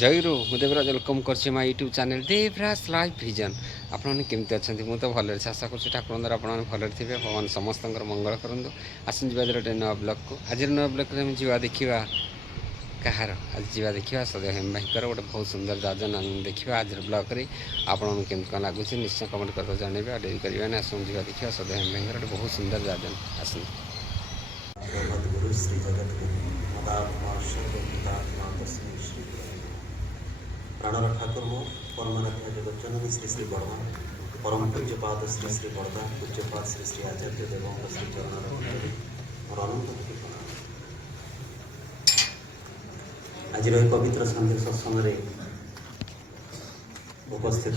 ଜୟରୁ ମୁଁ ଦେବରାଜ ୱେଲକମ୍ କରୁଛି ମୋ YouTube channel Devraj live vision. ଆପଣମାନେ କେମିତି ଅଛନ୍ତି? ମୁଁ ତ ଭଲରେ ଅଛି, ଆଶା କରୁଛି ଠାକୁରଙ୍କ ଦ୍ୱାରା ଆପଣମାନେ ଭଲରେ ଥିବେ। ଭଗବାନ ସମସ୍ତଙ୍କର ମଙ୍ଗଳ କରନ୍ତୁ। ଆସନ୍ତୁ ଯିବା ଗୋଟେ ନୂଆ ବ୍ଲଗ୍କୁ। ଆଜିର ନୂଆ ବ୍ଲଗ୍ରେ ଆମେ ଯିବା ଦେଖିବା କାହାର, ଆଜି ଯିବା ଦେଖିବା ସଦୟ ହେମ ଭାଇଙ୍କର ଗୋଟେ ବହୁତ ସୁନ୍ଦର ଦାର୍ଜନ ଆମେ ଦେଖିବା ଆଜିର ବ୍ଲଗ୍ରେ। ଆପଣମାନଙ୍କୁ କେମିତି କ'ଣ ଲାଗୁଛି ନିଶ୍ଚୟ କମେଣ୍ଟ କରିଦେବା, ଜଣାଇବେ। ଆଉ ଡେରି କରିବାନି, ଆସନ୍ତୁ ଯିବା ଦେଖିବା ସଦୟ ହେମ ଭାଇଙ୍କର ଗୋଟେ ବହୁତ ସୁନ୍ଦର ଦାର୍ଜନ। ଆସନ୍ତୁ। गुरु श्री जगतगुरु श्री प्राणर ठाकुर मो परमाराध्य जगज्जननी श्री श्री बर्मा परम पूज्यपाद श्री श्री बर्दा पूज्यपाद श्री श्री आचार्य देव श्री चरण मोर अनंत कोटि प्रणाम। आज पवित्र संध्या सत्संग उपस्थित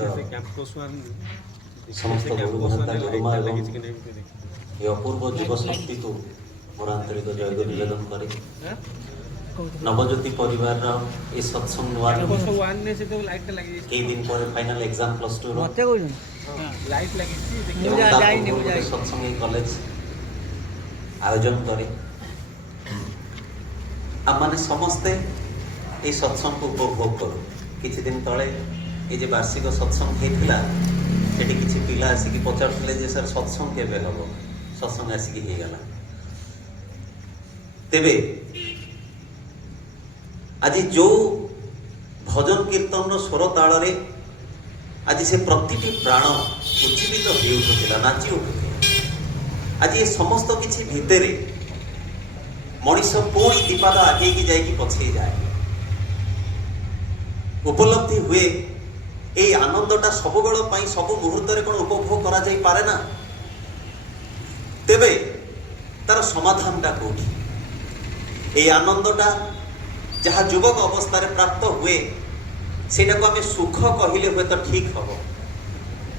समस्त गुरुभ्राता गुरुमा एवं ये अपूर्व युव शक्ति को मोर आंतरिक जय निवेदन करे। नवज्योति परिवार ये सत्संग कई दिन पर फाइनल एग्जाम प्लस टू सत्संग कॉलेज आयोजन करे। आम मैंने समस्ते ये सत्संग को उपभोग करूँ। किछि दिन तले ये वार्षिक सत्संग होता किसी पिला आसिक पचारे जे सर सत्संग केबे हम सत्संग आसिक होगला तेबे आज जो भजन कीर्तन स्वर ताल आज से प्रतिटी प्राण उज्जीवित हो उठुला नाची उठुला। आज ये समस्त किसी भितर मनीष पुणी दीपाद आगे की जाए पछे जाए उपलब्धि हुए। ये आनंदटा सब बेल सब मुहूर्त कौन उपभोग करा जाई पारे ना। तेबे तार समाधानटा कोठी ये आनंदटा जहाँ युवक अवस्था प्राप्त हुए सेटा को आम सुख कहले हुए तो ठीक हम।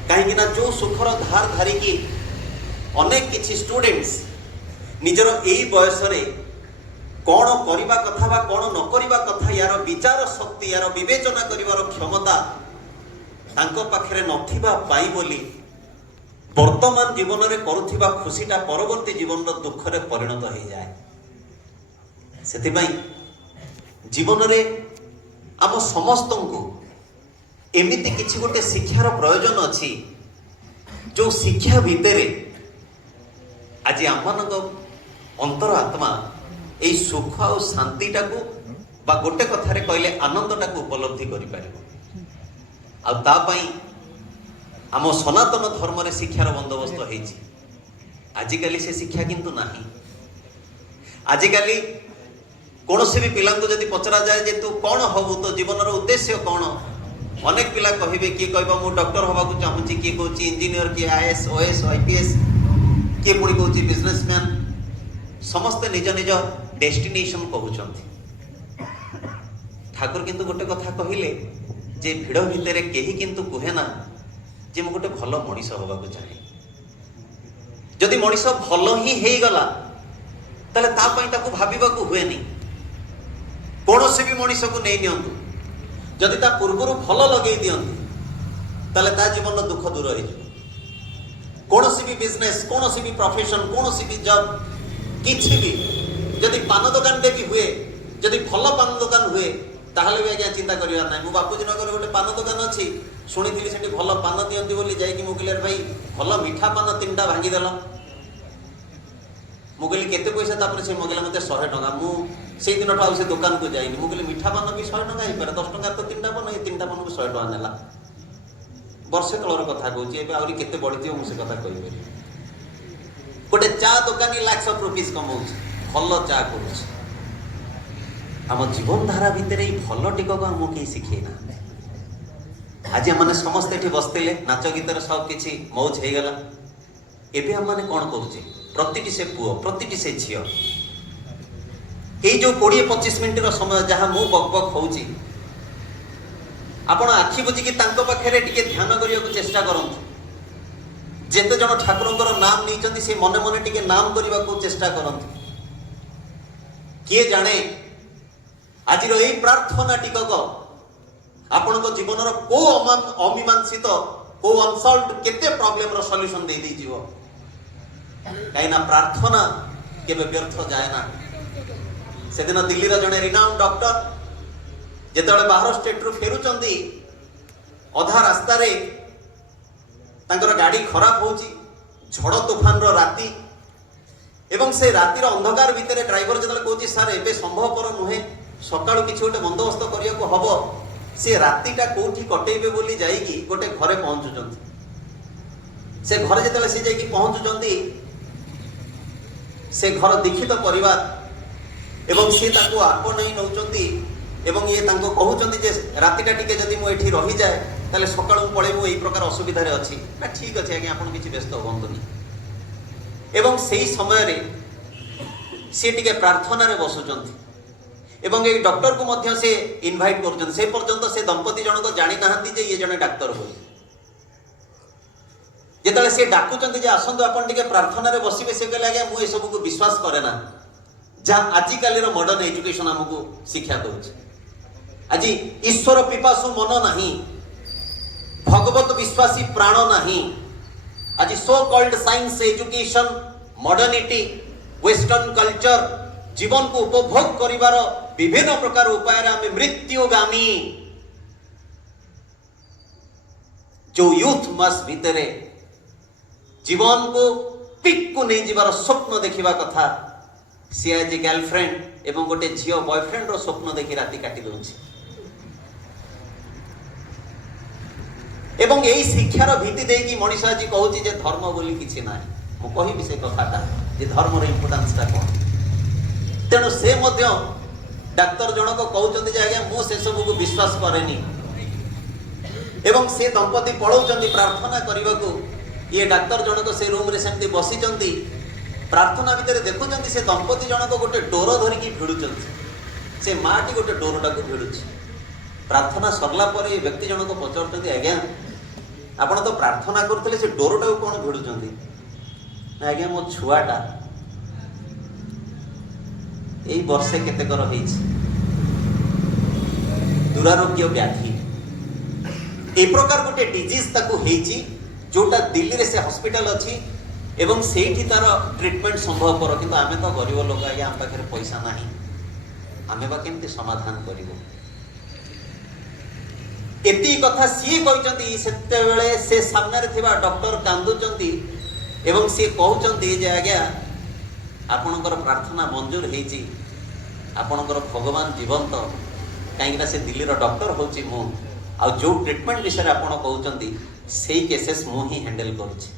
कहीं जो सुखर धार धारिकी अनेक किसी स्टूडेंट्स निजर यही बयस कौन करवा कथा बा कौन न करवा कथा यार विचार शक्ति यार विवेचना करिवार क्षमता तांको पाखरे नथिबा पाई बोली वर्तमान जीवन में करुथिबा खुशीटा परवर्ती जीवन दुख रे परिणत हो जाए। सेतिबाई जीवन रे आम समस्त को एमिति किछि गोटे शिक्षार प्रयोजन अच्छी जो शिक्षा भितर आज आम अंतर आत्मा यही सुख और शांतिटा को बा गोटे कथारे कहले आनंदटा को उपलब्धि करि पारिबो। आम सनातन धर्म रे शिक्षार बंदोबस्त होइछि। आजिकाली से शिक्षा किंतु नाही। आजिकाली कौन से भी पिला जदि पचरा जाए जे तू कौन हबु तो जीवन उद्देश्य कौन अनेक पिला कहिबे किए कहबा मु डॉक्टर हवा को चाहूची किए कहूची इंजीनियर किए आईएएस ओएस आईपीएस किए पुणी कहूची बिजनेसमैन समस्त निज निज डेस्टिनेशन कहउछंती। ठाकुर किंतु गोटे कथा कहिले जे भिड़ भितर केही किंतु कहे ना जे मु गोटे भल मनीष हवा को चाहे। जदि मनीष भल ही हेई गला ताले ता पई ताकू भाबिबा को हुए नहीं। कौन से भी मनीष को नहीं नियंतु जदि ता पूर्वर भल लगे दियंती ताले ता जीवन दुख दूर हो। कौन सी भी बिजनेस कौन सी भी प्रोफेशन कौन सी भी जॉब किछि भी जदि पान दुकान टे भी हुए जदि भल पान दुकान हुए ताहले भी आज्ञा चिंता करिवार नै। मु बापूजी नगर गोटे पान दुकान अछि शुणिथिली सेठी भल पान दियंती बोली जाई मु कहले भाई भल मीठा पान 3टा भांगी देला। मु कहली केते पैसा तापर से मगला मते 100 टका। मु से दिन आउ से दुकान को जाइनी। मु कहली मीठा पान भी 100 टका ही पारे 10 टका तो 3टा पान ये 3टा पान को 100 टका नेला। वर्षे तलर कथा कहूची एबे आउरी केते बढ़िथियो मु से कथा कहि बेरी। गोटे चा दुकानी लाख ऑफ रुपीस कमाउछ भल चा करूछ। आम जीवन धारा भितर ये भल टिकक आमको कहीं शिखे ना। आज आम समस्ते ये बसते नाच गीतर सब किसी मौज हो गला। एबे आम मैंने कौन करुचे प्रतिटी से पुओ प्रतिटी से झील ये जो 20-25 मिनिट समय जहाँ मु बक बक होउची आपण आखि बुझिकी तांको पाखरे टिके ध्यान करिया को चेष्टा करंतु। जेते जण ठाकुरंकर नाम नैचंती से मने मने टिके नाम करबा को चेष्टा करंतु। किए जाने आज यही प्रार्थना टिकक आपण जीवन को अमीमांसित को अनसल्व केते प्रॉब्लम रो सॉल्यूशन दे दी जीव। कहीं प्रार्थना केबे व्यर्थ जाए ना। से दिन दिल्ली रो जने रिनाउंड डॉक्टर ଯେତେବେଳେ ବାହାର ଷ୍ଟେଟ୍ରୁ ଫେରୁଛନ୍ତି ଅଧା ରାସ୍ତାରେ ତାଙ୍କର ଗାଡ଼ି ଖରାପ ହେଉଛି, ଝଡ଼ ତୋଫାନର ରାତି, ଏବଂ ସେ ରାତିର ଅନ୍ଧକାର ଭିତରେ ଡ୍ରାଇଭର ଯେତେବେଳେ କହୁଛି ସାର୍ ଏବେ ସମ୍ଭବପର ନୁହେଁ, ସକାଳୁ କିଛି ଗୋଟେ ବନ୍ଦୋବସ୍ତ କରିବାକୁ ହବ, ସେ ରାତିଟା କୋଉଠି କଟେଇବେ ବୋଲି ଯାଇକି ଗୋଟେ ଘରେ ପହଞ୍ଚୁଛନ୍ତି। ସେ ଘରେ ଯେତେବେଳେ ସେ ଯାଇକି ପହଞ୍ଚୁଛନ୍ତି, ସେ ଘର ଦୀକ୍ଷିତ ପରିବାର ଏବଂ ସେ ତାକୁ ଆପଣେଇ ନେଉଛନ୍ତି ଏବଂ ଇଏ ତାଙ୍କୁ କହୁଛନ୍ତି ଯେ ରାତିଟା ଟିକେ ଯଦି ମୁଁ ଏଠି ରହିଯାଏ ତାହେଲେ ସକାଳୁ ପଳେଇବୁ, ଏଇ ପ୍ରକାର ଅସୁବିଧାରେ ଅଛି। ନା ଠିକ୍ ଅଛି ଆଜ୍ଞା, ଆପଣ କିଛି ବ୍ୟସ୍ତ ହୁଅନ୍ତୁନି। ଏବଂ ସେଇ ସମୟରେ ସେ ଟିକେ ପ୍ରାର୍ଥନାରେ ବସୁଛନ୍ତି ଏବଂ ଏଇ ଡକ୍ଟରକୁ ମଧ୍ୟ ସେ ଇନଭାଇଟ୍ କରୁଛନ୍ତି। ସେ ପର୍ଯ୍ୟନ୍ତ ସେ ଦମ୍ପତି ଜଣକ ଜାଣିନାହାନ୍ତି ଯେ ଇଏ ଜଣେ ଡାକ୍ତର ବୋଲି। ଯେତେବେଳେ ସେ ଡାକୁଛନ୍ତି ଯେ ଆସନ୍ତୁ ଆପଣ ଟିକେ ପ୍ରାର୍ଥନାରେ ବସିବେ, ସେ କହିଲେ ଆଜ୍ଞା ମୁଁ ଏସବୁକୁ ବିଶ୍ୱାସ କରେ ନା, ଯାହା ଆଜିକାଲିର ମଡର୍ଣ୍ଣ ଏଜୁକେସନ ଆମକୁ ଶିକ୍ଷା ଦଉଛି। ଆଜି ଈଶ୍ୱର ପିପାସୁ ମନ ନାହିଁ, ଭଗବତ ବିଶ୍ୱାସୀ ପ୍ରାଣ ନାହିଁ। ଆଜି so called science education, modernity, western culture, ଜୀବନକୁ ଉପଭୋଗ କରିବାର ବିଭିନ୍ନ ପ୍ରକାର ଉପାୟରେ ଆମେ ମୃତ୍ୟୁଗାମୀ। ଯୋଉ ୟୁଥ ମାସ ଭିତରେ ଜୀବନକୁ ପିକକୁ ନେଇଯିବାର ସ୍ୱପ୍ନ ଦେଖିବା କଥା, ସିଏ ଆଜି ଗାର୍ଲଫ୍ରେଣ୍ଡ ଏବଂ ଗୋଟେ ଝିଅ ବୟଫ୍ରେଣ୍ଡର ସ୍ୱପ୍ନ ଦେଖି ରାତି କାଟି ଦଉଛି। ଏବଂ ଏଇ ଶିକ୍ଷାର ଭିତ୍ତି ଦେଇକି ମଣିଷ ଆଜି କହୁଛି ଯେ ଧର୍ମ ବୋଲି କିଛି ନାହିଁ। ମୁଁ କହିବି ସେ କଥାଟା ଯେ ଧର୍ମର ଇମ୍ପୋର୍ଟାନ୍ସଟା କ'ଣ। ତେଣୁ ସେ ମଧ୍ୟ ଡାକ୍ତର ଜଣକ କହୁଛନ୍ତି ଯେ ଆଜ୍ଞା ମୁଁ ସେସବୁକୁ ବିଶ୍ୱାସ କରେନି ଏବଂ ସେ ଦମ୍ପତି ପଳାଉଛନ୍ତି ପ୍ରାର୍ଥନା କରିବାକୁ। ଇଏ ଡାକ୍ତର ଜଣକ ସେ ରୁମ୍ରେ ସେମିତି ବସିଛନ୍ତି, ପ୍ରାର୍ଥନା ଭିତରେ ଦେଖୁଛନ୍ତି ସେ ଦମ୍ପତି ଜଣକ ଗୋଟେ ଡୋର ଧରିକି ଭିଡୁଛନ୍ତି। ସେ ମାଟି ଗୋଟେ ଡୋରଟାକୁ ଭିଡୁଛି। ପ୍ରାର୍ଥନା ସରିଲା ପରେ ଏ ବ୍ୟକ୍ତି ଜଣକ ପଚାରୁଛନ୍ତି ଆଜ୍ଞା ଆପଣ ତ ପ୍ରାର୍ଥନା କରୁଥିଲେ, ସେ ଡୋରଟାକୁ କ'ଣ ଭିଡୁଛନ୍ତି? ନା ଆଜ୍ଞା ମୋ ଛୁଆଟା ଏଇ ବର୍ଷେ କେତେକର ହେଇଛି, ଦୁରାରୋଗ୍ୟ ବ୍ୟାଧି, ଏ ପ୍ରକାର ଗୋଟେ ଡିଜିଜ ତାକୁ ହେଇଛି ଯୋଉଟା ଦିଲ୍ଲୀରେ ସେ ହସ୍ପିଟାଲ ଅଛି ଏବଂ ସେଇଠି ତାର ଟ୍ରିଟମେଣ୍ଟ ସମ୍ଭବପର। କିନ୍ତୁ ଆମେ ତ ଗରିବ ଲୋକ ଆଜ୍ଞା, ଆମ ପାଖରେ ପଇସା ନାହିଁ, ଆମେ ବା କେମିତି ସମାଧାନ କରିବୁ? ଏତିକି କଥା ସିଏ କହିଛନ୍ତି। ସେତେବେଳେ ସେ ସାମ୍ନାରେ ଥିବା ଡକ୍ଟର କାନ୍ଦୁଛନ୍ତି ଏବଂ ସିଏ କହୁଛନ୍ତି ଯେ ଆଜ୍ଞା ଆପଣଙ୍କର ପ୍ରାର୍ଥନା ମଞ୍ଜୁର ହେଇଛି, ଆପଣଙ୍କର ଭଗବାନ ଜୀବନ୍ତ, କାହିଁକିନା ସେ ଦିଲ୍ଲୀର ଡକ୍ଟର ହେଉଛି ମୁଁ, ଆଉ ଯେଉଁ ଟ୍ରିଟମେଣ୍ଟ ବିଷୟରେ ଆପଣ କହୁଛନ୍ତି ସେଇ କେସେସ୍ ମୁଁ ହିଁ ହ୍ୟାଣ୍ଡେଲ କରୁଛି।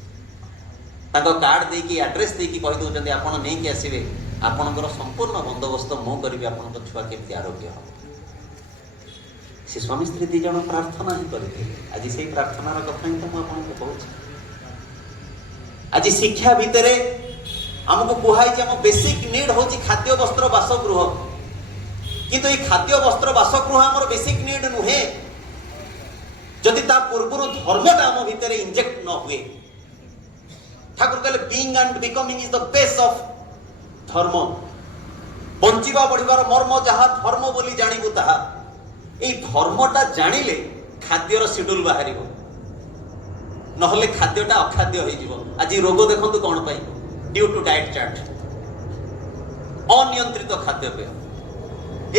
ତାଙ୍କ କାର୍ଡ ଦେଇକି ଆଡ୍ରେସ୍ ଦେଇକି କହିଦେଉଛନ୍ତି ଆପଣ ନେଇକି ଆସିବେ, ଆପଣଙ୍କର ସମ୍ପୂର୍ଣ୍ଣ ବନ୍ଦୋବସ୍ତ ମୁଁ କରିବି, ଆପଣଙ୍କ ଛୁଆ କେମିତି ଆରୋଗ୍ୟ ହେବ। ସେ ସ୍ୱାମୀ ସ୍ତ୍ରୀ ଦୁଇ ଜଣ ପ୍ରାର୍ଥନା ହିଁ କରିଥିଲେ। ଆଜି ସେଇ ପ୍ରାର୍ଥନାର କଥା ହିଁ ତ ମୁଁ ଆପଣଙ୍କୁ କହୁଛି। ଆଜି ଶିକ୍ଷା ଭିତରେ ଆମକୁ କୁହାଯାଇଛି ଆମ ବେସିକ୍ ନିଡ୍ ହେଉଛି ଖାଦ୍ୟ ବସ୍ତ୍ର ବାସଗୃହ, କିନ୍ତୁ ଏଇ ଖାଦ୍ୟ ବସ୍ତ୍ର ବାସଗୃହ ଆମର ବେସିକ୍ ନିଡ୍ ନୁହେଁ ଯଦି ତା ପୂର୍ବରୁ ଧର୍ମଟା ଆମ ଭିତରେ ଇଞ୍ଜେକ୍ଟ ନ ହୁଏ। ଠାକୁର କହିଲେ being and becoming is the base of dharma. ବଞ୍ଚିବା ବଢିବାର ମର୍ମ ଯାହା ଧର୍ମ ବୋଲି ଜାଣିବୁ ତାହା। এই ধর্মটা জানিলে খাদ্যর শিডুল বাহারিব, নহলে খাদ্যটা অখাদ্য হয়ে যাব। আজ রোগ দেখন্তু কোন পাই? ডিউ টু ডায়েট চার্ট, অনিয়ন্ত্রিত খাদ্যপেয়।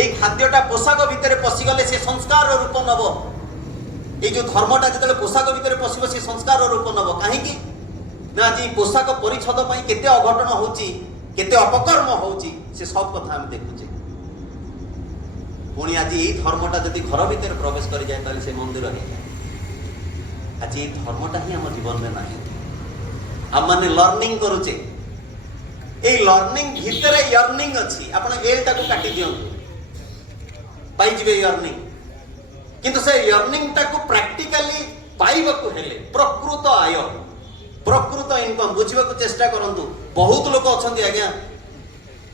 এই খাদ্যটা পোশাক ভিতরে পশিগলে সে সংস্কার রূপ নব। এই যে ধর্মটা যেতবে পোশাক ভিতরে পশিব সে সংস্কার রূপ নব। কাহিঁকি না আজ পোশাক পরিচ্ছদ পাই কেতে অঘটন হচ্ছে, কেতে অপকর্ম হচ্ছে, সে সব কথা আমি দেখুছে। পুଣି ଆଜି ଏଇ ଧର୍ମଟା ଯଦି ଘର ଭିତରେ ପ୍ରବେଶ କରିଯାଏ ତାହେଲେ ସେ ମନ୍ଦିର ହେଇଯାଏ। ଆଜି ଏଇ ଧର୍ମଟା ହିଁ ଆମ ଜୀବନରେ ନାହିଁ। ଆମମାନେ ଲର୍ଣ୍ଣିଂ କରୁଛେ, ଏଇ ଲର୍ଣ୍ଣିଂ ଭିତରେ ୟର୍ଣ୍ଣିଂ ଅଛି। ଆପଣ ଏଲଟାକୁ କାଟି ଦିଅନ୍ତୁ, ପାଇଯିବେ ୟର୍ଣ୍ଣିଂ। କିନ୍ତୁ ସେ ୟର୍ଣ୍ଣିଂଟାକୁ ପ୍ରାକ୍ଟିକାଲି ପାଇବାକୁ ହେଲେ ପ୍ରକୃତ ଆୟ, ପ୍ରକୃତ ଇନକମ୍ ବୁଝିବାକୁ ଚେଷ୍ଟା କରନ୍ତୁ। ବହୁତ ଲୋକ ଅଛନ୍ତି ଆଜ୍ଞା,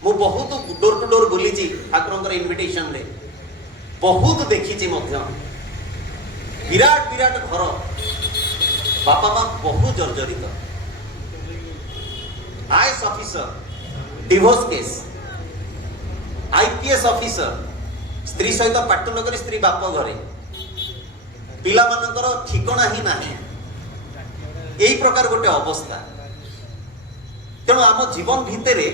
ମୁଁ ବହୁତ ଡୋର ଟୁ ଡୋର ବୁଲିଛି ଠାକୁରଙ୍କର ଇନଭିଟେସନରେ, ବହୁତ ଦେଖିଛି ମଧ୍ୟ। ବିରାଟ ବିରାଟ ଘର, ବାପା ମା ବହୁ ଜର୍ଜରିତ, IAS officer, divorce case, IPS officer, ସ୍ତ୍ରୀ ସହିତ ପାଟୁ ନ କରି ସ୍ତ୍ରୀ ବାପ ଘରେ, ପିଲାମାନଙ୍କର ଠିକଣା ହିଁ ନାହିଁ, এই প্রকার গোটে অবস্থা। তেণু আম জীবন ভিতরে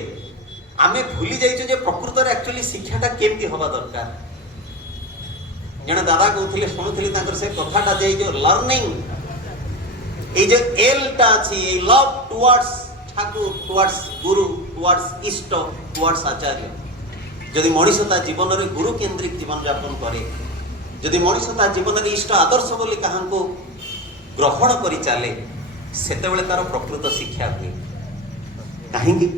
আমি ভুলি যাইছু যে প্রকৃতরে অ্যাকচুয়ালি শিক্ষাটা কেমতি হওয়া দরকার। जड़े दादा कहते शुणुली से कथाटा जो लर्निंग ये जो एलटा अच्छी लव टुवर्ड्स ठाकुर टुवर्ड्स गुरु टुवर्ड्स इष्ट टुवर्ड्स आचार्य जदि मनीष ता जीवन में गुरु केन्द्रिक जीवन यापन करे जदि मनीष ता जीवन में इष्ट आदर्श बोली क्या ग्रहण कर चले से तार प्रकृत शिक्षा हुए कहीं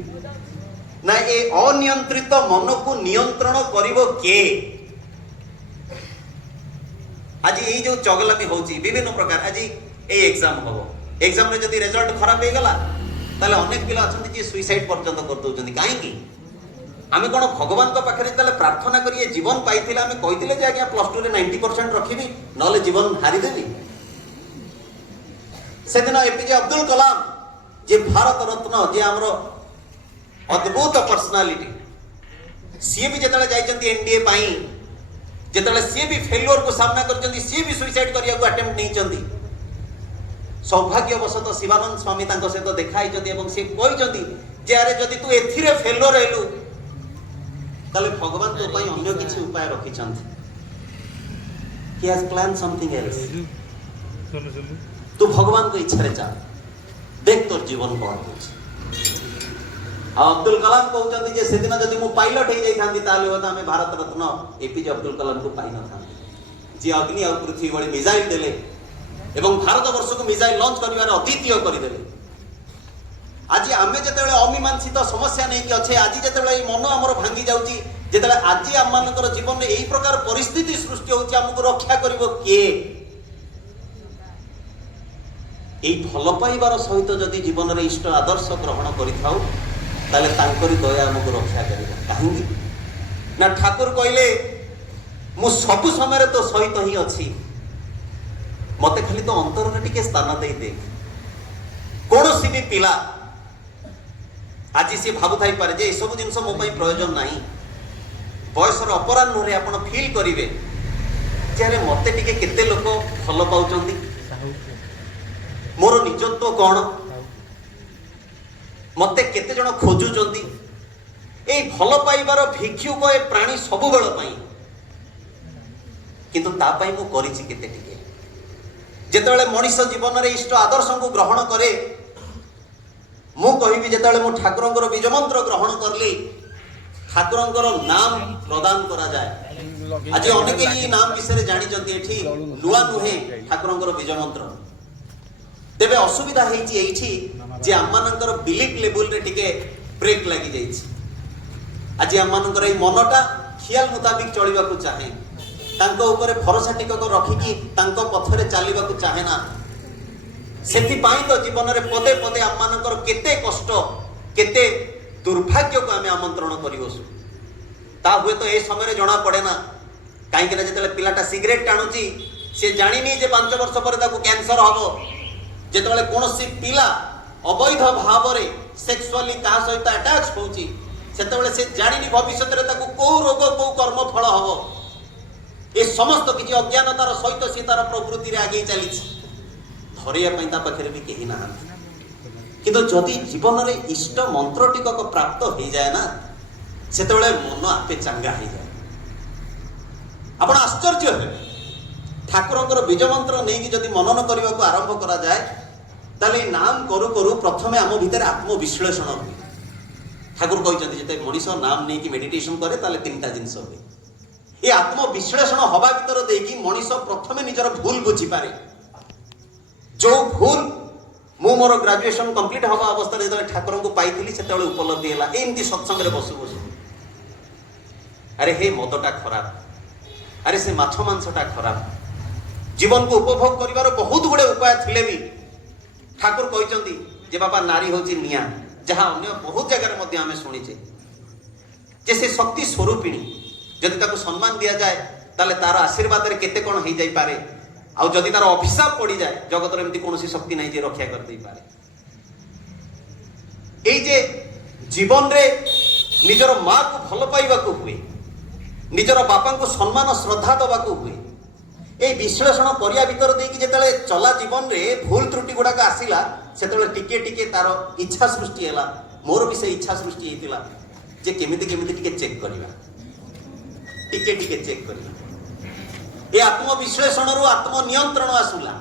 ना ये अनियंत्रित मन को नियंत्रण करिवो के आज ये जो चगलामी होची विभिन्न प्रकार आज ये एग्जाम हम एग्जाम रे जदि रिजल्ट खराब हो गला ताले अनेक पिला अछंती जे सुइसाइड पर्यंत कर दउचंदी काहे की आमे कोन भगवान को पाखरे ताले प्रार्थना करी ये जीवन पाइथिला आमे कहिथिले जे आज्ञा +2 रे 90% रखिबी नले जीवन हारि देबी सेदिन एपीजे अब्दुल कलाम जे भारत रत्न जे हमरो अद्भुत पर्सनालिटी सी भी जेतले जाइचंती एनडीए पाई जेतले सी भी फेल्योर को सामना करचंती सी भी सुइसाइड करिया को अटेम्प्ट नहीं चंती सौभाग्यवशत शिवानंद स्वामी तांको सहित देखाई जति एवं से कहिचंती जे अरे जदि तू एथिरे फेल्योर हेलु ताले भगवान तो पई अन्य किछि उपाय रखि चंती he has plan something else तू भगवान को इच्छा रे जा देख तोर जीवन कोन होछि अब्दुल कलाम कहते जे से दिन जदि मु पायलट हो जाइथांती ताले होता हमें भारत रत्न एपीजे अब्दुल कलाम को पाई न थांती जे अग्नि और पृथ्वी बड़ी मिसाइल देले एवं भारत वर्ष को मिसाइल लॉन्च करिवार अद्वितीय करदेले आज आमे जेतेबेले अमीमांसित समस्या नहीं कि अच्छे आज जेतेबेले मन हमर भांगी जाउची जेतेबेले आज आम मानकर जीवन में एही प्रकार परिस्थिति सृष्टि होची हमको रक्षा करिवो के एही भल पाइबार सहित जदि जीवन रे इष्ट आदर्श ग्रहण करिथाउ ताले तांकरी दया हमको रक्षा करिबा काहेकि ना ठाकुर कहले मु सब समय तो सहित ही अछि मते खाली तो अंतर रे टिके स्थान दे दे कोनोसी भी पिला आज से भाबु थाई पारे जे सब जिंस मो पई प्रयोजन नाही बयसर अपराह्न रे आपण फील करिवे जे अरे मते टिके केते लोक भल पाउचंदी मोर निजत्व कोन मते केते जण खोजुचंदी ए भल पाइबार भिक्षुक ए प्राणी सब बेल पाई किंतु ता पाई मु करिछि केते टिके जेतेबेले मनुष्य जीवन रे इष्ट आदर्श को ग्रहण करे मु कहिबि जेतेबेले मु ठाकुरंकर बीज मंत्र ग्रहण करली ठाकुरंकर नाम प्रदान करा जाए आज अनेक ई नाम विषय जानि जंती एठी नुआ नुहे ठाकुरंकर बीज मंत्र तेबे असुविधा हेछि एठी जे आमानंकर बिलीफ लेवल रे टिके ब्रेक लागि जाइछि आज आमानंकर ए मनटा खियाल मुताबिक चलिबा को चाहे तांको ऊपर भरोसा टिकक रखिकी तांको पथरे चलिबा को चाहे ना सेति पाई तो जीवन रे पदे पदे आमानंकर केते कष्ट केते दुर्भाग्य को आमे आमंत्रण करिवसु ता हुए तो ए समय रे जणा पड़े ना काहे कि जेतले पिलाटा सिगरेट टाणुची से जानिनी जे 5 वर्ष पर ताको कैंसर हबो जेतले कोनोसी पिला अवैध भाव रे सेक्सुअली ता सहित अटैच होउची सेतबेले से जानिनी भविष्य रे ताको को रोग को कर्म फल हबो ए समस्त किछि अज्ञानतार सहित से तार प्रवृत्ति रे आगे चली धरिया पई ता पाखरे भी केही ना किंतु जदि जीवन रे इष्ट मंत्र टिकक प्राप्त हो जाए ना सेतबेले मन आपे चांगा हो जाए आपण आश्चर्य हे ठाकुरंकर बीज मंत्र नै कि जदि मनन करबा को आरंभ करा जाए ताले नाम करू करू प्रथमे आम भीतर आत्मविश्लेषण हुए ठाकुर कहते जते मनीष नाम नहीं कि मेडिटेशन करे ताले तीनटा जिंस हुए ये आत्मविश्लेषण हवा भीतर देकी मनीष प्रथमे निजर भूल बुझी पारे जो भूल मु मोर ग्रेजुएशन कंप्लीट हवा अवस्था रे ठाकुर को पाइथिली सेतेबेले उपलब्धि हैला एमती सत्संग रे बसु बसु अरे हे मदटा खराब अरे से माछ मांसटा खराब जीवन को उपभोग करिवार बहुत गुडे उपाय थिले भी ठाकुर कहते जे बापा नारी होची निया जहाँ अन्य बहुत जगह मध्ये आमे सुनिचे जे से शक्ति स्वरूपिणी जदि ताको सम्मान दिया जाए ताले तार आशीर्वाद रे केते कोन हो जाई पारे आ जदि तार अभिशाप पड़ी जाए जगत रे एमती कोनोसी शक्ति नाही जे रक्षा कर दे पारे एई जे जीवन रे निजर मां को भल पाइबा को हुए निजर बापा को सम्मान श्रद्धा दबा को हुए ए विश्लेषण करिया भीतर दे कि जेतले चला जीवन रे भूल त्रुटि गुडा आसीला सेतले टिके टिके तार इच्छा सृष्टि हैला मोर भी से इच्छा सृष्टि हेतिला जे केमिति केमिति टिके चेक करिवा टिके टिके चेक करिवा ए आत्मविश्लेषण रु आत्मनियंत्रण आसुला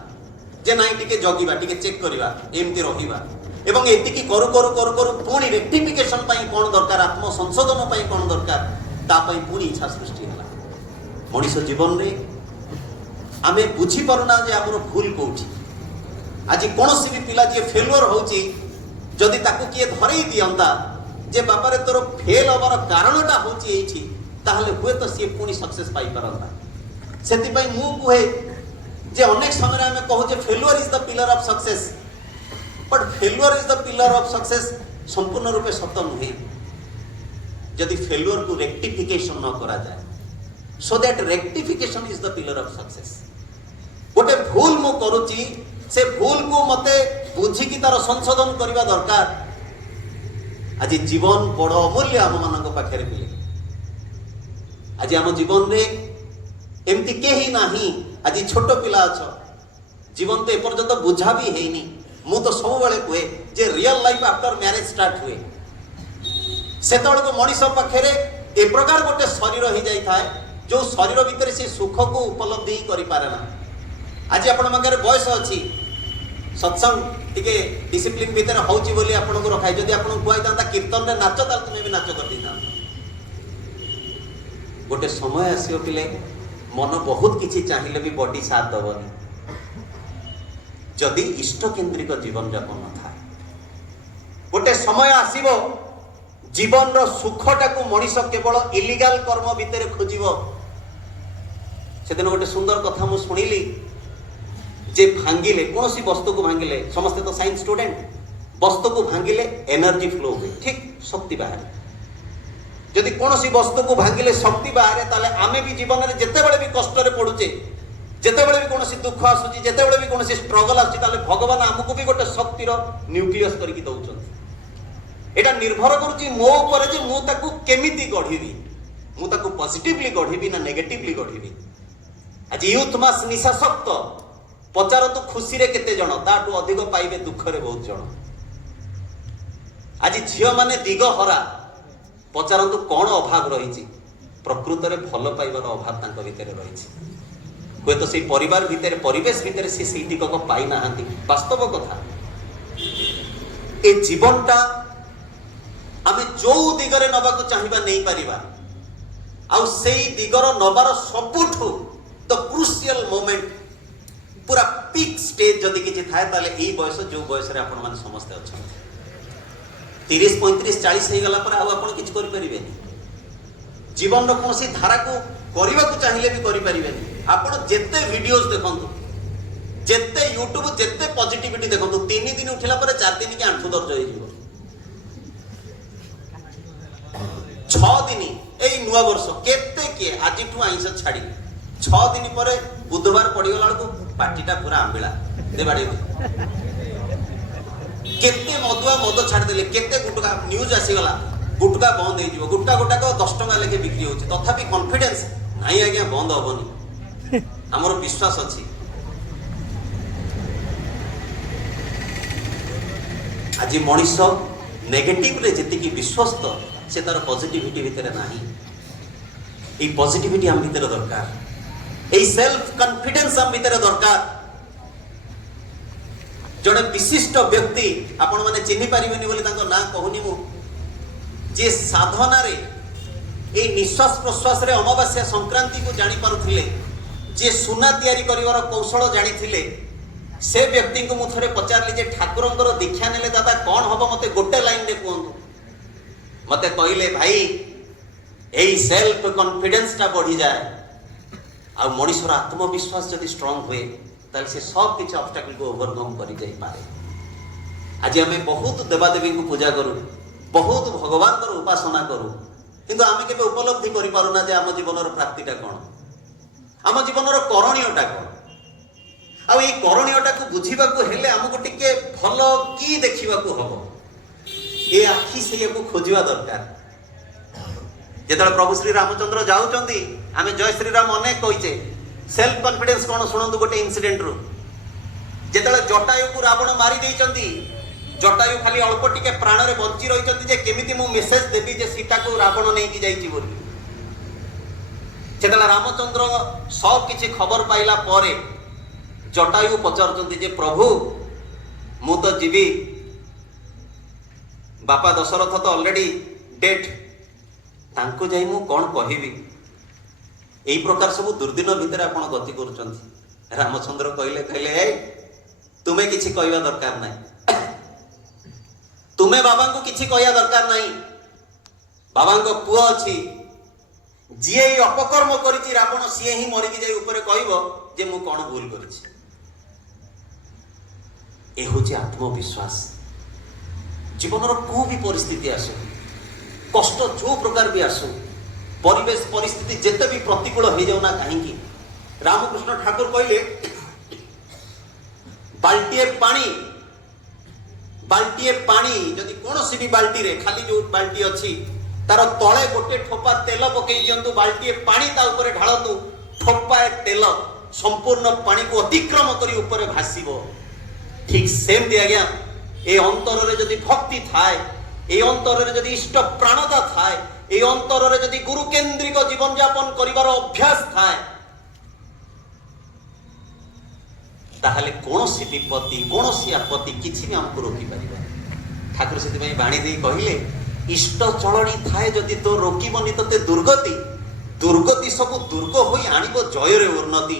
जे नाई टिके जगिबा टिके चेक करबा एमती रहिबा एवं एतिकी करू करू करू करू पुणी रेक्टिफिकेशन पई कोन दरकार आत्म संशोधन पई कोन दरकार ता पई पुणी इच्छा सृष्टि होला मनुष्य जीवन रे आमे बुझी परुना जे हमर भूल कोठी आज कोनोसी भी पिला जे फेलुअर होची जदि ताकू किए धरई दियंता जे बापारे तोर फेल हबार कारणटा होची एठी ताहले हुए तो सी पुणी सक्सेस पाई परंता सेति पई मु कुहे जे अनेक समय आमे कहू जे failure is the pillar of success but failure is the pillar of success संपूर्ण रूपे सत्य नुहे जदि फेलुअर को रेक्टिफिकेशन न करा जाए so that rectification is the pillar of success गोटे भूल मु करूची से भूल को मते बुझी की तार संशोधन करबा दरकार आज जीवन बड़ अमूल्य आम मानक पाखे मिले आज आम जीवन रे एमती केही नाही आज छोट पिला अछ जीवन तो एपर्यंत बुझा भी हेनी मु तो सब बेले कहे जे real life after marriage start हुए सेतल को मनीष पाखे ए प्रकार गोटे शरीर हो जाई थाए जो शरीर भितर से सुख को उपलब्धि करि पारे ना आज आपण मगर बयस अछि सत्संग टिके डिसिप्लिन भितर होउची बोली आपण को रखाई जदी आपण कुआई दांता कीर्तन रे नाच ताल तुमे भी नाच कर दिना गोटे समय आसियो पिले मन बहुत किछि चाहिले भी बॉडी साथ दबनी जदि इष्ट केंद्रिक जीवन यापन थाए गोटे समय आसीबो जीवन रो सुखटा को मनीष केवल इलीगल कर्म भितर खोजिबो सेदिन गोटे सुंदर कथा मु सुनिली जे भांगिले कौन सी वस्तु को भांगिले समस्त तो साइंस स्टूडेंट वस्तु को भांगिले एनर्जी फ्लो हुए ठीक शक्ति बाहर जदि कौन सी वस्तु को भांगिले शक्ति बाहर ताले आमे भी जीवन में जेते बड़े भी कष्ट रे पड़ुचे जेते बड़े भी कौन सी दुख आसुची जेते बड़े भी कौन सी स्ट्रगल आसुची ताले भगवान हमको भी गोटे शक्तिर न्यूक्लियस करके दउछन एटा निर्भर करूची मो ऊपर जे मु ताकू केमिति गढिबी मु ताकू पॉजिटिवली गढिबी ना नेगेटिवली गढिबी आज यूथ मास निशाशक्त पचारतु खुशी रे केते जण ताटू अधिक पाइबे दुख रे बहुत जण आज झियो माने दिग हरा पचारतु कोन अभाव रहिछि प्रकृत रे भल पाइबार अभाव तांक भितर रहिछि होय तो से परिवार भितर परिवेश भितर से सेठी को पाई नाहांती वास्तव कथा ए जीवनटा आमे जो दिगरे नबा को चाहिबा नहीं परिबा आउ सेई दिगर नबार सबुठु द क्रुशियल मोमेंट पूरा पीक स्टेज जदि किछि थाए ताले एई बयस जो बयस रे आपण माने समस्त अछन 30 35 40 हे गला पर आ आपण किछ करि परिबेनी जीवन रो कोनसी धारा को करिवा को चाहिए भी करि परिबेनी आपण जेते वीडियोस देखंतु जेते यूट्यूब जेते पॉजिटिविटी देखंतु 3 दिन उठिला पर 4 दिन के आंठू दर्द होई जीवो 6 दिन एई नुवा वर्ष केते के आजिठू आइंस छाडी 6 दिन पर बुधवार पड़ीगला को पार्टीटा पूरा आंबिला देबाड़ी केते मदुआ मद छाड़ देले केते गुटका न्यूज आसीगला गुटका बंद हो जीवो गुटका गुटका को 10 टका लेके बिक्री होची तथापि कॉन्फिडेंस नाही आज्ञा बंद होबनी हमर विश्वास अछि आज मनीष नेगेटिव रे जति की विश्वस्त से तार पॉजिटिविटी भितर नाही ए पॉजिटिविटी हम भितर दरकार ए सेल्फ कॉन्फिडेंस हम भितर दरकार जड़े विशिष्ट व्यक्ति आपण माने चिन्हि पारिबेनी बोली तांको ना कहूनी मु जे साधना रे ए निश्वास प्रश्वास रे अमावास्या संक्रांति को जानि पारुथिले जे सुना तयारी करिवार कौशल जानिथिले से व्यक्ति को मु थरे पचारली जे ठाकुरंकर दीक्षा नेले दादा कोन हबो मते गोटे लाइन रे कहंतु मते कहिले भाई एई सेल्फ कॉन्फिडेंस ता बढ़ी जाए आ मनुष्यर आत्मविश्वास जदि स्ट्रांग हुए ताले से सब किछ ऑब्स्टेकल को ओवरकम करि जाई पारे आज हमें बहुत देवादेवी को पूजा करू बहुत भगवान को उपासना करू किंतु आमे केबे उपलब्धि करि पारुना जे आम जीवनर प्राप्तिटा कोन आम जीवनर करणीयटा कोन आ ए करणीयटा को बुझीबा को हेले हमको टिके भलो की देखिबा को हबो ए आखी से को खोजिबा दरकार जेतले प्रभु श्री रामचंद्र जाउचंदी आमे जय श्री राम अनेक कहिचे सेल्फ कॉन्फिडेंस कोन सुनंदु गोटे इंसिडेंट रु जेतले जटायु को रावण मारी देइचंदी जटायु खाली अल्प टिके प्राण रे बंची रहिचंदी जे केमिति मु मेसेज देबी जे सीता को रावण नै की जाईची बोली যেତେବେଳେ রামচন্দ্র সব কিছু খবর পাইলা পরে জটায়ু পচাରୁଛନ୍ତି যে ପ୍ରଭୁ ମୁଁ ତ ଯିବି, ବାପା ଦଶରଥ ତ ଅଲରେଡି ଡେଡ୍, ତାଙ୍କୁ ଯାଇ ମୁଁ କ'ଣ କହିବି? এই প্রকার সব দুর্দিন ভিতরে আপনার গতি করছেন। রামচন্দ্র কহিলে এই তুমি কিছু কহা দরকার নাই, তুমি বাবাঙ্কু কিছু কহা দরকার নাই। বাবাঙ্ক পুଅ ଅଛି, ଯିଏ এই অপকর্ম করেছি রাবণ সিଏ ହିଁ মরিকি যাই উপরে কহিব যে মু কোন ভুল করেছি। এ হচ্ছে আত্মবিশ্বাস। জীবনের কেউ বি পরিস্থিতি আসু, কষ্ট যে প্রকার বি আসু, পরিবেশ পরিস্থিতি যেতে বি প্রতিকূল হয়ে যাও না কাহিঁকি, রামকৃষ্ণ ঠাকুর কহিলে বাল্টিয়ে পানি যদি কৌশি বি বাল্টিরে খালি যে বাল্টি অছি তার তলে গোটে ঠোপা তেল পকাই দিয়ন্তু, বাল্টিয়ে পানি তা উপরে ঢালন্তু, ঠোপাଏ তেল সম্পূর্ণ পানিকে অতিক্রম করে উপরে ভাসিব। ঠিক সেমতি আজ্ঞা এই অন্তরের যদি ভক্তি থায়, এই অন্তরের যদি ইষ্ট প্রাণতা থায়, এই অন্তরের যদি গুরু কেন্দ্রিক জীবন যাপন করিবার অভ্যাস থায়, তাহলে কৌশি বিপত্তি কৌশি আপত্তি কিছু বি আমাকে রোকি পারিবা। ঠাকুর সেপাই বাণী দিয়ে কহিলে ইষ্ট চলনি থায় যদি তো রোকিবনি তোতে দুর্গতি, দুর্গতি সবু দুর্গ হই আনিব জয়রে উন্নতি।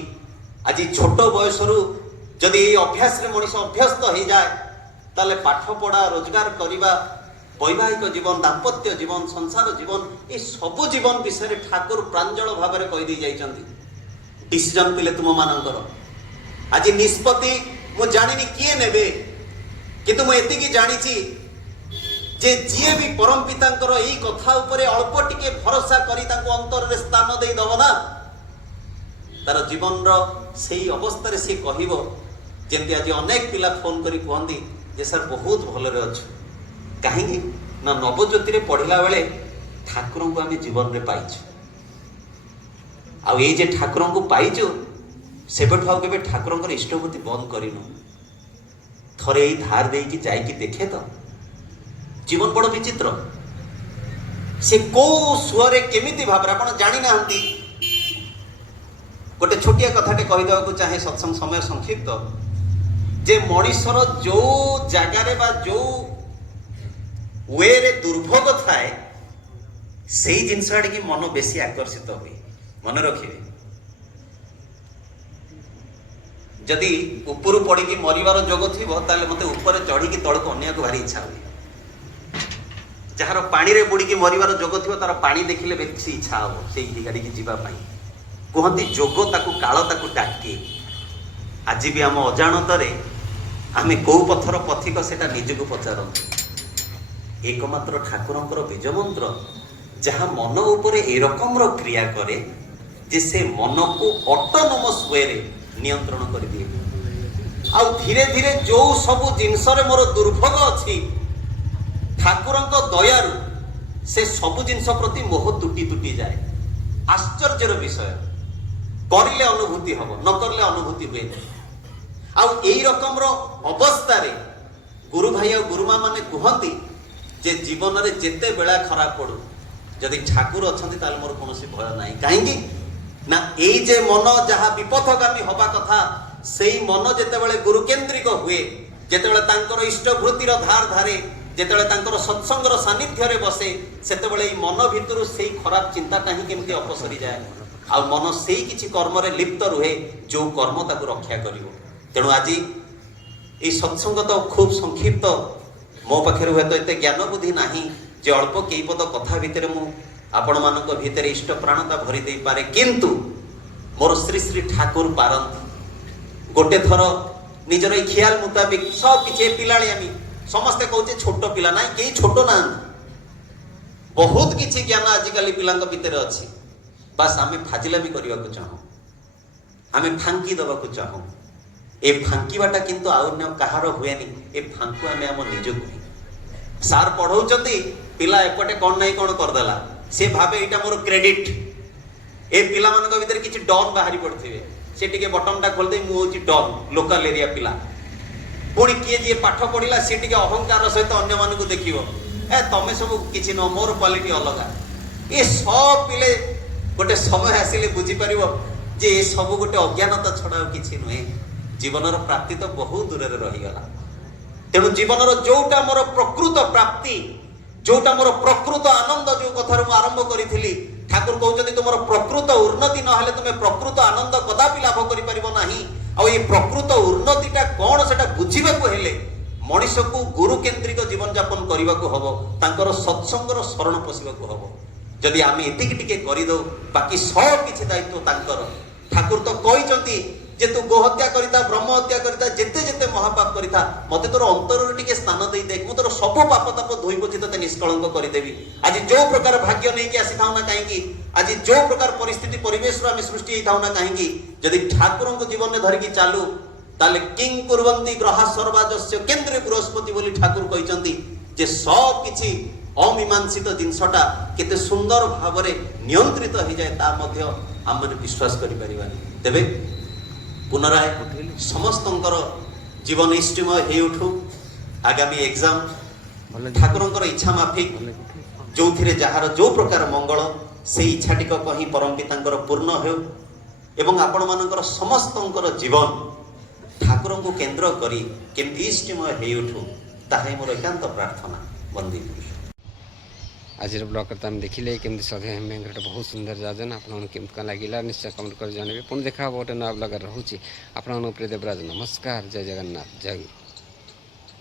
আজ ছোট বয়সরু যদি এই অভ্যাসরে মনিষ অভ্যস্ত হয়ে যায়, তাহলে পাঠ পড়া, রোজগার করিবা, বৈবাহিক জীবন, দাম্পত্য জীবন, সংসার জীবন, এই সবু জীবন বিষয়ে ঠাকুর প্রাঞ্জল ভাবে কইদি যাইছন্তি। ডিসিশন পিলে তুম মানଙ୍କର আজ নিষ্পত্তি মু জানিনি কিয়ে নেবে, কিন্তু মু এতিকি জানিছি যে যিয়ে বি পরম পিতাঙ্কর এই কথা উপরে অল্প টিকে ভরসা করি তাঙ্কু অন্তরে স্থান দেই দব না, তার জীবনর সেই অবস্থায় সে কহিব যেমতি আজ অনেক পিলা ফোন করি কুহନ୍ତି যে স্যার বহুত ভালরে অছু, কাহিঁকি না নবজ্যোতিরে পড়িলা বেলে ঠাকুরଙ୍କୁ আমি জীবନରେ পাইଛୁ, ଆଉ এই যে ঠাকুরଙ୍କୁ পাইଛୁ সেবেঠু ଆଉ কেবে ঠাকুরଙ୍କର ইষ্টভূতি বন্ধ করিনু। থরে এই ধার ଦେଇକି ଯାଇକି দেখে তো জীবন বড় বিচিত্র। সে কৌ সুরে কেমিতি ভাবে আপনার জানি না। গোটে ছোটিয়া কথাটে কহিদেওয়া চাহে, সৎসঙ্গ সময় সংক্ষিপ্ত, যে মনিষর যে জায়গায় বা যে ওয়েরে দুর্ভোগ থাকে সেই জিনিস আড়িকি মন বেশি আকর্ষিত হুয়ে। মনে রাখবে, যদি উপরু পড়িকি মরিবার যোগ থিব তাহলে মতে উপরে চড়িকি তলকু অনিয়াকু ভারি ইচ্ছা হুয়ে। যাହାର ପାଣିରେ ବୁଡ଼ିକି ମରିବାର ଯୋଗ ଥିବ ତାର ପାଣି ଦେଖିଲେ ବେଶୀ ଇଚ୍ଛା ହବ ସେଇ ଜାଗାଟିକି ଯିବା ପାଇଁ। କୁହନ୍ତି ଯୋଗ ତାକୁ କାଳ ତାକୁ ଡାକେ। ଆଜି ବି ଆମ ଅଜାଣତରେ ଆମେ କୋଉ ପଥର ପଥିକ ସେଟା ନିଜକୁ ପଚାରନ୍ତୁ। ଏକମାତ୍ର ଠାକୁରଙ୍କର ବୀଜ ମନ୍ତ୍ର ଯାହା ମନ ଉପରେ ଏ ରକମର କ୍ରିୟା କରେ ଯେ ସେ ମନକୁ ଅଟୋନୋମସ୍ ୱେରେ ନିୟନ୍ତ୍ରଣ କରିଦିଏ। ଆଉ ଧୀରେ ଧୀରେ ଯୋଉ ସବୁ ଜିନିଷରେ ମୋର ଦୁର୍ଭୋଗ ଅଛି ଠାକୁରଙ୍କ ଦୟାରୁ ସେ ସବୁ ଜିନିଷ ପ୍ରତି ମୋହ ତୁଟି ତୁଟି ଯାଏ। ଆଶ୍ଚର୍ଯ୍ୟର ବିଷୟ, କରିଲେ ଅନୁଭୂତି ହବ, ନ କରିଲେ ଅନୁଭୂତି ହୁଏନି। ଆଉ ଏଇ ରକମର ଅବସ୍ଥାରେ ଗୁରୁ ଭାଇ ଆଉ ଗୁରୁମା ମାନେ କୁହନ୍ତି ଯେ ଜୀବନରେ ଯେତେ ବେଳା ଖରାପ ପଡୁ ଯଦି ଠାକୁର ଅଛନ୍ତି ତାହେଲେ ମୋର କୌଣସି ଭୟ ନାହିଁ। କାହିଁକି ନା ଏଇ ଯେ ମନ ଯାହା ବିପଥଗାମୀ ହବା କଥା ସେଇ ମନ ଯେତେବେଳେ ଗୁରୁ କେନ୍ଦ୍ରିକ ହୁଏ, ଯେତେବେଳେ ତାଙ୍କର ଇଷ୍ଟଭୃତିର ଧାର ଧାରେ, ଯେତେବେଳେ ତାଙ୍କର ସତ୍ସଙ୍ଗର ସାନ୍ନିଧ୍ୟରେ ବସେ, ସେତେବେଳେ ଏଇ ମନ ଭିତରୁ ସେଇ ଖରାପ ଚିନ୍ତାଟା ହିଁ କେମିତି ଅପସରି ଯାଏ। ଆଉ ମନ ସେଇ କିଛି କର୍ମରେ ଲିପ୍ତ ରୁହେ ଯୋଉ କର୍ମ ତାକୁ ରକ୍ଷା କରିବ। ତେଣୁ ଆଜି এই সৎসঙ্গ তো খুব সংক্ষিপ্ত, ମୋ ପାଖରେ ହୁଏତ ଏତେ ଜ୍ଞାନ ବୁଦ୍ଧି ନାହିଁ ଯେ ଅଳ୍ପ କେଇ ପଦ କଥା ଭିତରେ ମୁଁ ଆପଣମାନଙ୍କ ଭିତରେ ଇଷ୍ଟ ପ୍ରାଣତା ଭରି ଦେଇପାରେ, କିନ୍ତୁ ମୋର ଶ୍ରୀ ଶ୍ରୀ ଠାକୁର ପାରନ୍ତି। ଗୋଟେ ଥର ନିଜର এই ଖିଆଲ ମୁତାବିକ সব କିଛି ପିଲାଳି আমি ସମସ୍ତେ କହୁଛେ ଛୋଟ ପିଲା ନାହିଁ, କେହି ଛୋଟ ନାହାନ୍ତି। ବହୁତ କିଛି ଜ୍ଞାନ ଆଜିକାଲି ପିଲାଙ୍କ ଭିତରେ ଅଛି, ବାସ୍ ଆମେ ଫାଜିଲାମି କରିବାକୁ ଚାହୁଁ, ଆମେ ଫାଙ୍କି ଦେବାକୁ ଚାହୁଁ। ଏ ଫାଙ୍କିବାଟା କିନ୍ତୁ ଆଉ କାହାର ହୁଏନି, ଏ ଫାଙ୍କୁ ଆମେ ଆମ ନିଜକୁ ହିଁ। ସାର୍ ପଢଉଛନ୍ତି, ପିଲା ଏପଟେ କ'ଣ ନାହିଁ କ'ଣ କରିଦେଲା, ସେ ଭାବେ ଏଇଟା ମୋର କ୍ରେଡିଟ୍। ଏ ପିଲାମାନଙ୍କ ଭିତରେ କିଛି ଡନ୍ ବାହାରି ପଡିଥିବେ, ସେ ଟିକେ ବଟନଟା ଖୋଲିଦେଇ ମୁଁ ହଉଛି ଡନ୍, ଲୋକାଲ ଏରିଆ ପିଲା। ପୁଣି କିଏ ଯିଏ ପାଠ ପଢିଲା ସେ ଟିକେ ଅହଙ୍କାର ସହିତ ଅନ୍ୟମାନଙ୍କୁ ଦେଖିବ, ଏ ତମେ ସବୁ କିଛି ନୁହଁ, ମୋର କ୍ୱାଲିଟି ଅଲଗା। ଏ ସବ ପିଲେ गोटे समय आसिले बुझी परिबो जे ए सब गोटे अज्ञानता छड़ा किछि नुहे जीवनर प्राप्ति तो बहुत दूर रे रही गला तेणु जीवनर जोटा मोर प्रकृत प्राप्ति जोटा मोर प्रकृत आनंद जो कथार मु आरंभ करी ठाकुर कहते तुम प्रकृत उन्नति ना तुम प्रकृत आनंद कदापि लाभ कर प्रकृत उन्नतिटा कौन से बुझा मनीष को गुरु केन्द्रिक जीवन यापन करने को हम तांकर सत्संगर शरण पशिबा को हम जदि आम एतिकी करदे बाकी सब किसी दायित्व तांकर ठाकुर तो कहते जे तू गोहत्या करिता ब्रह्म हत्या करिता जेते जेते महापाप करिता मते तोर अंतर टिके स्थान दे देख मु तोर सब पाप ताप धोई पोछि तते निष्कलंक करि देबी आज जो प्रकार भाग्य नै कि आसी थाउ ना काहे कि आज जो प्रकार परिस्थिति परिवेश रो हम सृष्टि हेई थाउ ना काहे कि यदि ठाकुरन को जीवन ने धरि कि चालू ताले किंग कुर्वन्ति ग्रहा सर्वाजस्य केंद्रे बृहस्पति बोली ठाकुर कहिसंती जे सब किछि अमीमांसित जिनसटा केते सुंदर भावरे नियंत्रित हो जाए ता मध्य हम माने विश्वास करि परिबानी तेबे पुनराय समस्त जीवन इष्टमय हे उठू आगामी एग्जाम ठाकुर इच्छा माफिक जो जार जो प्रकार मंगल से इच्छा टिक कहीं परम पिता पूर्ण हो एवं आपण मानकर समस्त जीवन ठाकुर को केन्द्र करी केमती इष्टमय हे उठू ताहे मोर एकांत प्रार्थना बंदी आज ब्लॉग करते हम देखिले केमती सधे हम बहुत सुंदर जाजन आपन केमती लगे निश्चय कमेंट कर जानवे पुणी देखा गोटे नया ब्लॉगर रोचे आपन प्रिय देवराज नमस्कार जय जगन्नाथ जय